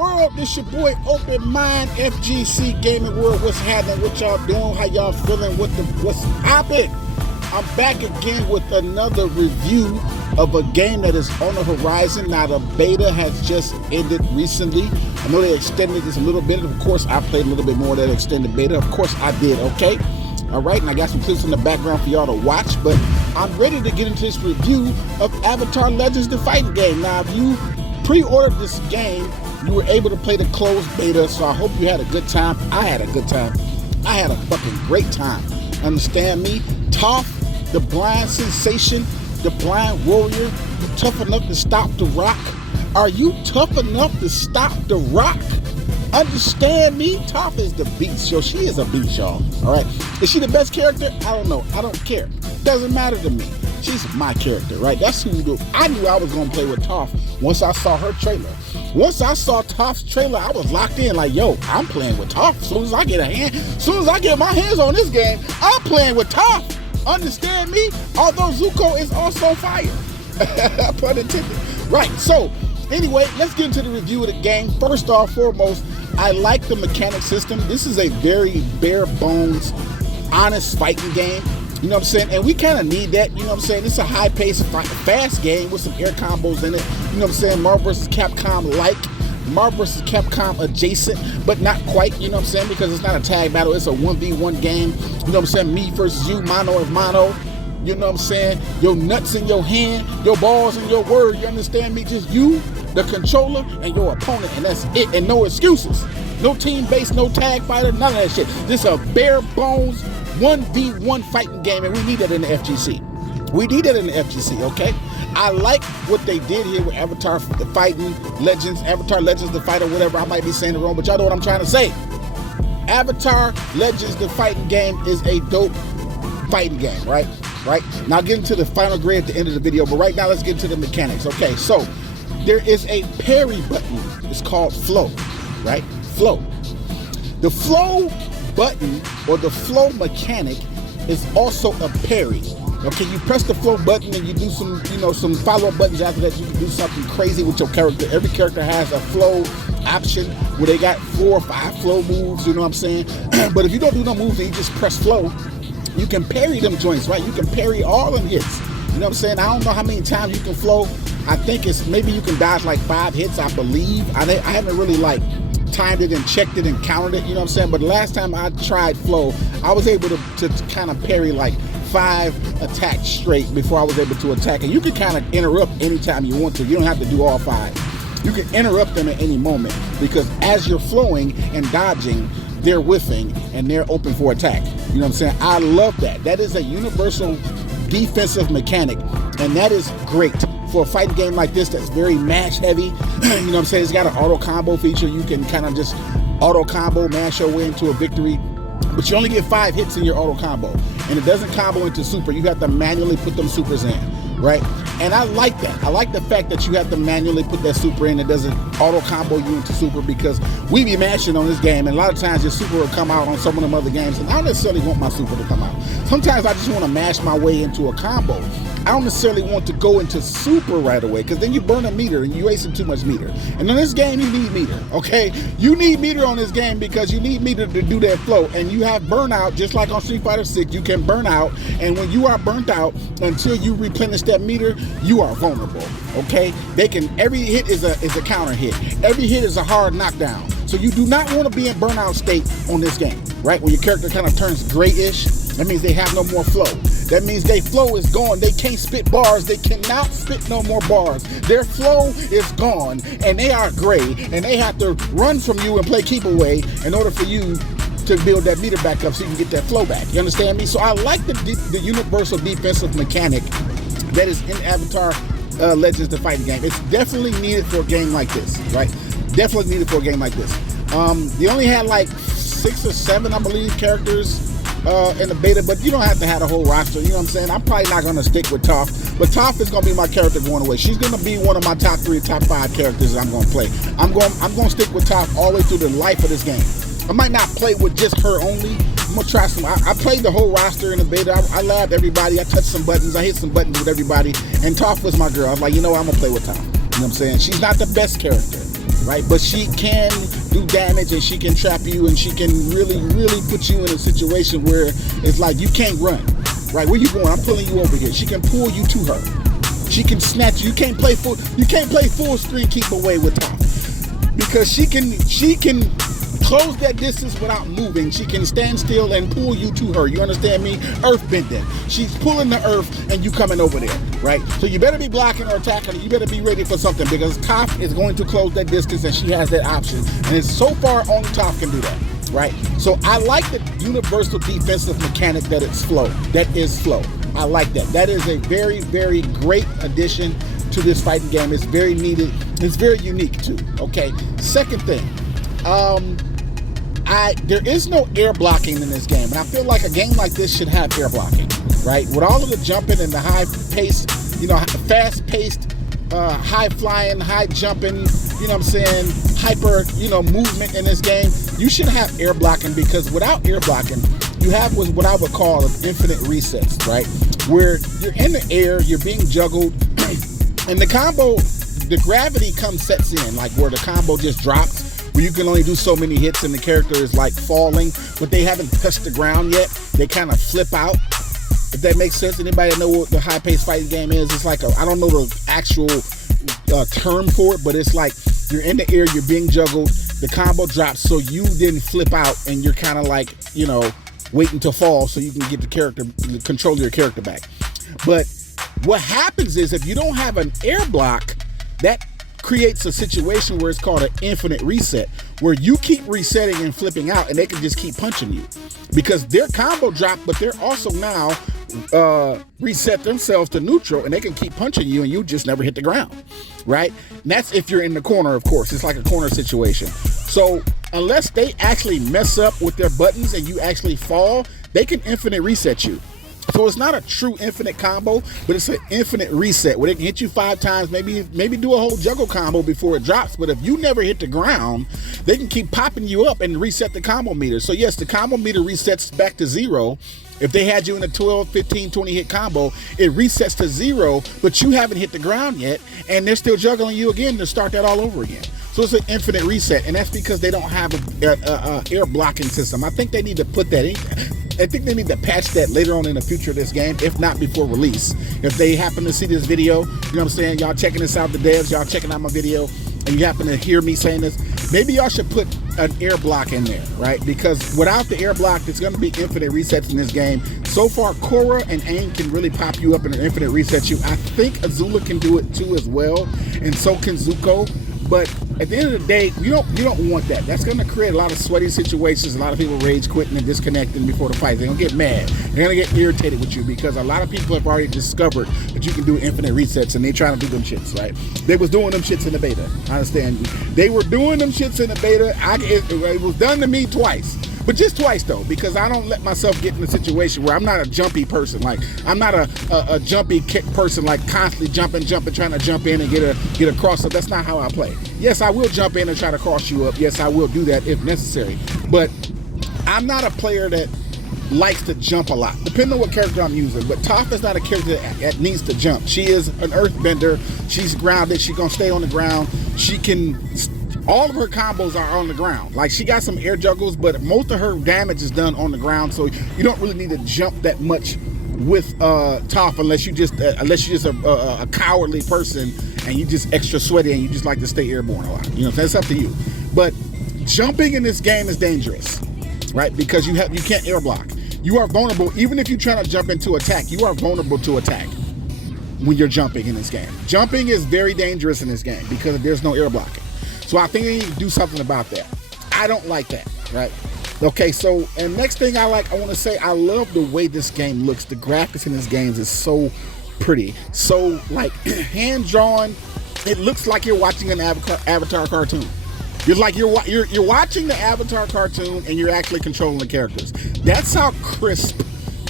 world? This your boy Open Mind FGC Gaming World. What's happening? What y'all doing? How y'all feeling? What's happening? I'm back again with another review of a game that is on the horizon. Now the beta has just ended recently. I know they extended this a little bit. Of course, I played a little bit more of that extended beta. Of course I did, okay? All right, and I got some clips in the background for y'all to watch, but I'm ready to get into this review of Avatar Legends, the fighting game. Now, if you pre-ordered this game, you were able to play the closed beta, so I hope you had a good time. I had a good time. I had a fucking great time. Understand me? Toph, the blind sensation, the blind warrior, you tough enough to stop the rock? Are you tough enough to stop the rock? Understand me? Toph is the beast, yo. She is a beast, y'all. All right. Is she the best character? I don't know. I don't care. Doesn't matter to me. She's my character, right? That's who I knew I was gonna play with Toph once I saw her trailer. Once I saw Toph's trailer, I was locked in. Like, yo, I'm playing with Toph. As soon as I get my hands on this game, I'm playing with Toph. Understand me? Although Zuko is also fire. Pun intended. Right. So, anyway, let's get into the review of the game. First off, foremost, I like the mechanic system. This is a very bare bones, honest fighting game. You know what I'm saying? And we kind of need that. You know what I'm saying? It's a high paced, fast game with some air combos in it. You know what I'm saying? Marvel vs. Capcom like. Marvel vs. Capcom adjacent, but not quite. You know what I'm saying? Because it's not a tag battle. It's a 1v1 game. You know what I'm saying? Me versus you, mano and mano. You know what I'm saying? Your nuts in your hand, your balls in your word. You understand me? Just you, the controller, and your opponent, and that's it. And no excuses. No team-based, no tag fighter, none of that shit. This is a bare bones 1v1 fighting game, and we need that in the FGC. We need that in the FGC, okay? I like what they did here with Avatar the Fighting Legends, Avatar Legends the Fighter, whatever. I might be saying it wrong, but y'all know what I'm trying to say. Avatar Legends the Fighting game is a dope fighting game, right? Right? Now I'll get into the final grade at the end of the video, but right now let's get into the mechanics. Okay, so there is a parry button. It's called flow, right? Flow. The flow button or the flow mechanic is also a parry. Okay, you press the flow button and you do some, some follow-up buttons after that. You can do something crazy with your character. Every character has a flow option where they got 4 or 5 flow moves, you know what I'm saying? But if you don't do no moves and you just press flow, you can parry them joints, right? You can parry all them hits. You know what I'm saying? I don't know how many times you can flow. I think it's maybe you can dodge like 5 hits, I believe. I haven't really like timed it and checked it and counted it, you know what I'm saying? But the last time I tried flow, I was able to kind of parry like 5 attacks straight before I was able to attack. And you can kind of interrupt anytime you want to. You don't have to do all 5. You can interrupt them at any moment because as you're flowing and dodging, they're whiffing and they're open for attack. You know what I'm saying? I love that. That is a universal defensive mechanic, and that is great for a fighting game like this that's very mash heavy. You know what I'm saying? It's got an auto combo feature. You can kind of just auto combo, mash your way into a victory, but you only get 5 hits in your auto combo, and it doesn't combo into super. You have to manually put them supers in, right? And I like that. I like the fact that you have to manually put that super in. It doesn't auto combo you into super because we be mashing on this game, and a lot of times your super will come out on some of them other games, and I don't necessarily want my super to come out. Sometimes I just want to mash my way into a combo. I don't necessarily want to go into super right away because then you burn a meter and you're wasting too much meter. And in this game, you need meter, okay? You need meter on this game because you need meter to do that flow. And you have burnout, just like on Street Fighter 6, you can burn out. And when you are burnt out, until you replenish that meter, you are vulnerable, okay? Every hit is a counter hit. Every hit is a hard knockdown. So you do not want to be in burnout state on this game, right? When your character kind of turns grayish, that means they have no more flow. That means their flow is gone. They can't spit bars. They cannot spit no more bars. Their flow is gone, and they are gray, and they have to run from you and play keep away in order for you to build that meter back up so you can get that flow back. You understand me? So I like the universal defensive mechanic that is in Avatar Legends the Fighting game. It's definitely needed for a game like this, right? Definitely needed for a game like this. They only had like 6 or 7, I believe, characters in the beta, but you don't have to have a whole roster. You know what I'm saying? I'm probably not going to stick with Toph, but Toph is going to be my character going away. She's going to be one of my top 3, top 5 characters that I'm going to play. I'm going to stick with Toph all the way through the life of this game. I might not play with just her only. I'm going to try some. I played the whole roster in the beta. I labbed everybody. I touched some buttons. I hit some buttons with everybody, and Toph was my girl. I was like, I'm going to play with Toph. You know what I'm saying? She's not the best character. right? But she can do damage, and she can trap you, and she can really, really put you in a situation where it's like you can't run, right? Where you going? I'm pulling you over here. She can pull you to her. She can snatch you. You can't play full screen keep away with Toph, because she can close that distance without moving. She can stand still and pull you to her. You understand me? Earth bending. She's pulling the earth and you coming over there, right? So you better be blocking or attacking her. You better be ready for something, because Toph is going to close that distance, and she has that option. And it's so far only Toph can do that, right? So I like the universal defensive mechanic that it's flow. That is flow. I like that. That is a very, very great addition to this fighting game. It's very needed. It's very unique too. Okay. Second thing, there is no air blocking in this game, and I feel like a game like this should have air blocking, right? With all of the jumping and the high pace, fast paced, high flying, high jumping, you know what I'm saying, hyper, movement in this game, you should have air blocking, because without air blocking, you have what I would call infinite resets, right? Where you're in the air, you're being juggled, and the gravity sets in, like where the combo just drops, where you can only do so many hits and the character is like falling, but they haven't touched the ground yet. They kind of flip out, if that makes sense. Anybody know what the high-paced fighting game is? It's like I don't know the actual term for it, but it's like you're in the air, you're being juggled, the combo drops, so you then flip out, and you're kind of like, waiting to fall so you can get the control of your character back. But what happens is, if you don't have an air block, that creates a situation where it's called an infinite reset, where you keep resetting and flipping out, and they can just keep punching you, because their combo dropped, but they're also now reset themselves to neutral, and they can keep punching you, and you just never hit the ground, right? And that's if you're in the corner, of course. It's like a corner situation. So unless they actually mess up with their buttons and you actually fall, they can infinite reset you. So it's not a true infinite combo, but it's an infinite reset where they can hit you 5 times, maybe do a whole juggle combo before it drops. But if you never hit the ground, they can keep popping you up and reset the combo meter. So yes, the combo meter resets back to 0. If they had you in a 12, 15, 20 hit combo, it resets to 0, but you haven't hit the ground yet, and they're still juggling you again to start that all over again. So it's an infinite reset, and that's because they don't have a air blocking system. I think they need to put that in. I think they need to patch that later on in the future of this game, if not before release. If they happen to see this video, you know what I'm saying, y'all checking this out, the devs, y'all checking out my video, and you happen to hear me saying this, maybe y'all should put an air block in there, right? Because without the air block, there's going to be infinite resets in this game. So far, Korra and Aang can really pop you up and infinite reset you. I think Azula can do it too as well, and so can Zuko. But at the end of the day, you don't want that. That's going to create a lot of sweaty situations, a lot of people rage quitting and disconnecting before the fight. They're going to get mad. They're going to get irritated with you, because a lot of people have already discovered that you can do infinite resets, and they're trying to do them shits, right? They was doing them shits in the beta. I understand. They were doing them shits in the beta. It was done to me twice. But just twice, though, because I don't let myself get in a situation where I'm not a jumpy person. Like, I'm not a jumpy kick person, like constantly jumping, trying to jump in and get a cross up. That's not how I play. Yes, I will jump in and try to cross you up. Yes, I will do that if necessary. But I'm not a player that likes to jump a lot, depending on what character I'm using. But Toph is not a character that needs to jump. She is an earthbender. She's grounded. She's going to stay on the ground. She can... All of her combos are on the ground. Like, she got some air juggles, but most of her damage is done on the ground, so you don't really need to jump that much with Toph unless you're just a cowardly person and you just extra sweaty and you just like to stay airborne a lot. You know, that's up to you. But jumping in this game is dangerous, right? Because you can't air block. You are vulnerable. Even if you're trying to jump into attack, you are vulnerable to attack when you're jumping in this game. Jumping is very dangerous in this game because there's no air blocking. So I think they need to do something about that. I don't like that, right? Okay, so, and next thing I want to say, I love the way this game looks. The graphics in this game is so pretty. So, like, hand-drawn, it looks like you're watching an Avatar cartoon. You're watching the Avatar cartoon and you're actually controlling the characters. That's how crisp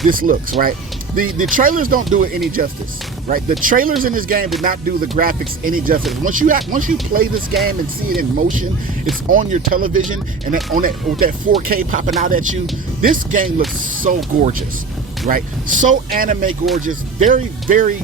this looks, right? The trailers don't do it any justice, right? The trailers in this game did not do the graphics any justice. Once you play this game and see it in motion, it's on your television and with that 4K popping out at you, this game looks so gorgeous, right? So anime gorgeous, very, very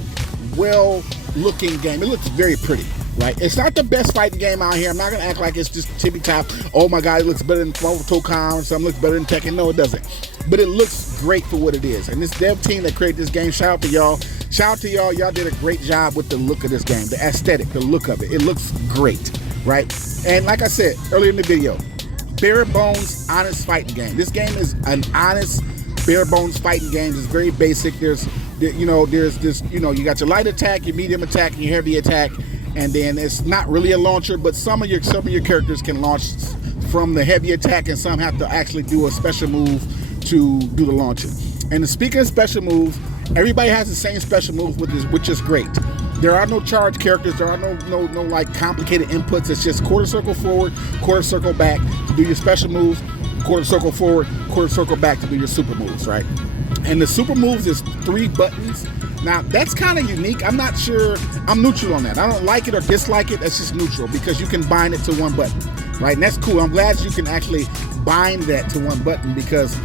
well looking game. It looks very pretty. right? It's not the best fighting game out here. I'm not gonna act like it's just tippy top. Oh my God, it looks better than Mortal Kombat or something, looks better than Tekken. No, it doesn't. But it looks great for what it is. And this dev team that created this game, shout out to y'all. Shout out to y'all. Y'all did a great job with the look of this game, the aesthetic, the look of it. It looks great, right? And like I said earlier in the video, bare bones, honest fighting game. This game is an honest, bare bones fighting game. It's very basic. There's this, you got your light attack, your medium attack, and your heavy attack. And then it's not really a launcher, but some of your characters can launch from the heavy attack, and some have to actually do a special move to do the launching. And speaking of special moves, everybody has the same special moves, which is great. There are no charge characters. There are no like complicated inputs. It's just quarter circle forward, quarter circle back to do your special moves, quarter circle forward, quarter circle back to do your super moves, right? And the super moves is 3 buttons. Now, that's kind of unique. I'm not sure. I'm neutral on that. I don't like it or dislike it. That's just neutral because you can bind it to 1 button, right? And that's cool. I'm glad you can actually bind that to 1 button, because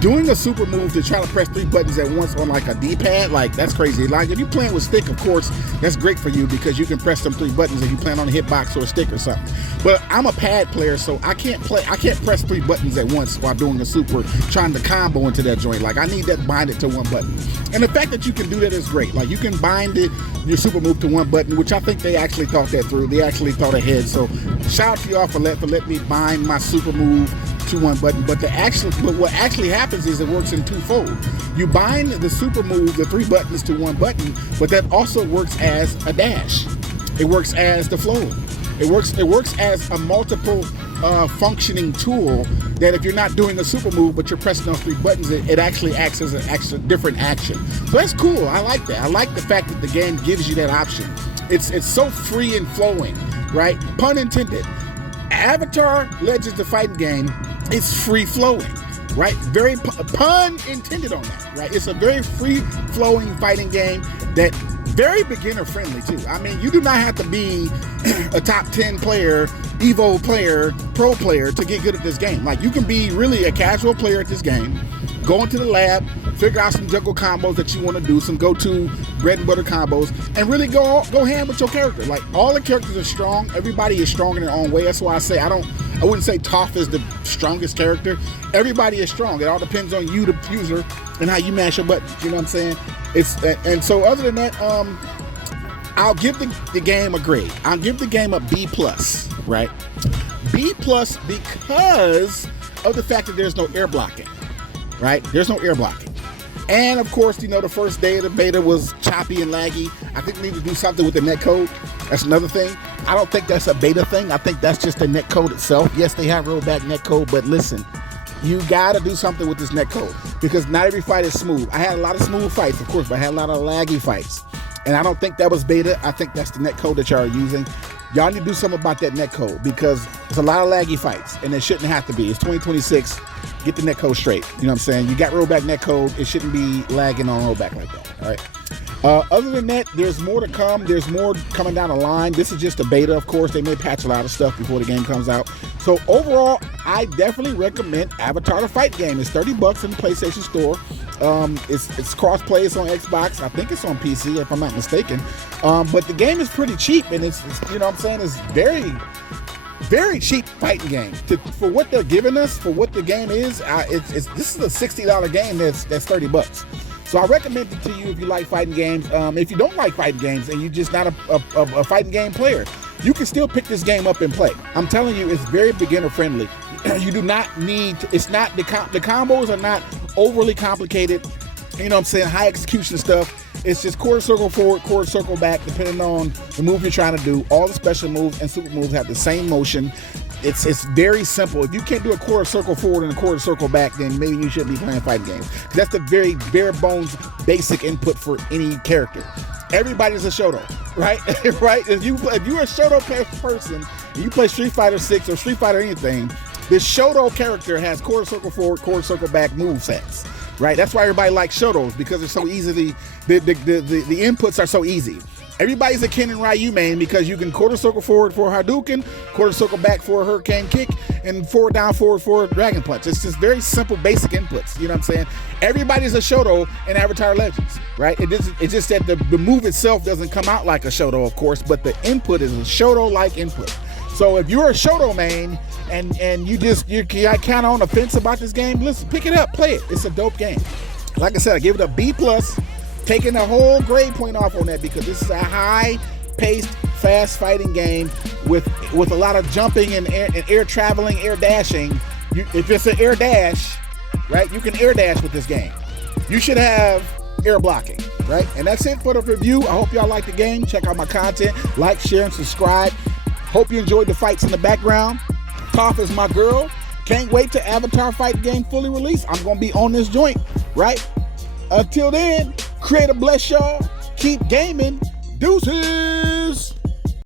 doing a super move to try to press 3 buttons at once on like a D-pad, like that's crazy. Like if you're playing with stick, of course, that's great for you because you can press them 3 buttons if you plan on a hitbox or a stick or something. But I'm a pad player, so I can't press 3 buttons at once while doing a super, trying to combo into that joint. Like I need that bind it to 1 button. And the fact that you can do that is great. Like you can bind your super move to 1 button, which I think they actually thought that through. They actually thought ahead. So shout out to y'all for letting me bind my super move to 1 button. But what actually happens is it works in twofold. You bind the super move, the 3 buttons to 1 button, but that also works as a dash. It works as the flow. It works as a multiple functioning tool that if you're not doing a super move but you're pressing those 3 buttons, it actually acts as a different action. So that's cool. I like that. I like the fact that the game gives you that option. It's so free and flowing, right? Pun intended. Avatar Legends, the fighting game, is free flowing, right? Very pun intended on that, right? It's a very free flowing fighting game that very beginner friendly too. I mean, you do not have to be a top 10 player, Evo player, pro player to get good at this game. Like you can be really a casual player at this game, go into the lab, figure out some juggle combos that you want to do, some go-to bread and butter combos, and really go ham with your character. Like all the characters are strong. Everybody is strong in their own way. That's why I say I wouldn't say Toph is the strongest character. Everybody is strong. It all depends on you, the user, and how you mash your buttons. You know what I'm saying? And so other than that, I'll give the game a grade. I'll give the game a B+, right? B+ because of the fact that there's no air blocking, right? There's no air blocking. And of course, the first day of the beta was choppy and laggy. I think we need to do something with the netcode. That's another thing. I don't think that's a beta thing. I think that's just the netcode itself. Yes, they have rolled back netcode, but listen, you gotta do something with this netcode because not every fight is smooth. I had a lot of smooth fights, of course, but I had a lot of laggy fights. And I don't think that was beta. I think that's the netcode that y'all are using. Y'all need to do something about that netcode because there's a lot of laggy fights and it shouldn't have to be. It's 2026. Get the netcode straight. You know what I'm saying? You got rollback netcode. It shouldn't be lagging on rollback like that. All right. Other than that, there's more to come. There's more coming down the line. This is just a beta, of course. They may patch a lot of stuff before the game comes out. So overall, I definitely recommend Avatar the Fight game. It's $30 in the PlayStation Store. It's cross-play. It's on Xbox. I think it's on PC, if I'm not mistaken. But the game is pretty cheap, and it's you know what I'm saying, it's very, very cheap fighting game. For what they're giving us, for what the game is, this is a $60 game that's $30. So I recommend it to you if you like fighting games. If you don't like fighting games and you're just not a fighting game player, you can still pick this game up and play. I'm telling you, it's very beginner friendly. You do not need, it's not, the combos are not overly complicated, you know what I'm saying, high execution stuff. It's just quarter circle forward, quarter circle back, depending on the move you're trying to do. All the special moves and super moves have the same motion. It's very simple. If you can't do a quarter circle forward and a quarter circle back, then maybe you shouldn't be playing fighting games. That's the very bare bones basic input for any character. Everybody's a Shoto, right? Right? If you're a Shoto person and you play Street Fighter 6 or Street Fighter anything, this Shoto character has quarter circle forward, quarter circle back move sets, right? That's why everybody likes Shotos, because it's so easily, the inputs are so easy. Everybody's a Ken and Ryu main because you can quarter circle forward for a Hadouken, quarter circle back for a Hurricane Kick, and forward down forward for a Dragon Punch. It's just very simple, basic inputs. You know what I'm saying? Everybody's a Shoto in Avatar Legends, right? It's just that the move itself doesn't come out like a Shoto, of course, but the input is a Shoto-like input. So if you're a Shoto main and you're kind of on the fence about this game, listen, pick it up, play it. It's a dope game. Like I said, I give it a B+. Taking the whole grade point off on that because this is a high-paced, fast-fighting game with a lot of jumping and air traveling, air dashing. If it's an air dash, right, you can air dash with this game. You should have air blocking, right? And that's it for the review. I hope y'all like the game. Check out my content. Like, share, and subscribe. Hope you enjoyed the fights in the background. Toph is my girl. Can't wait to Avatar fight game fully released. I'm going to be on this joint, right? Until then, creator bless y'all. Keep gaming. Deuces.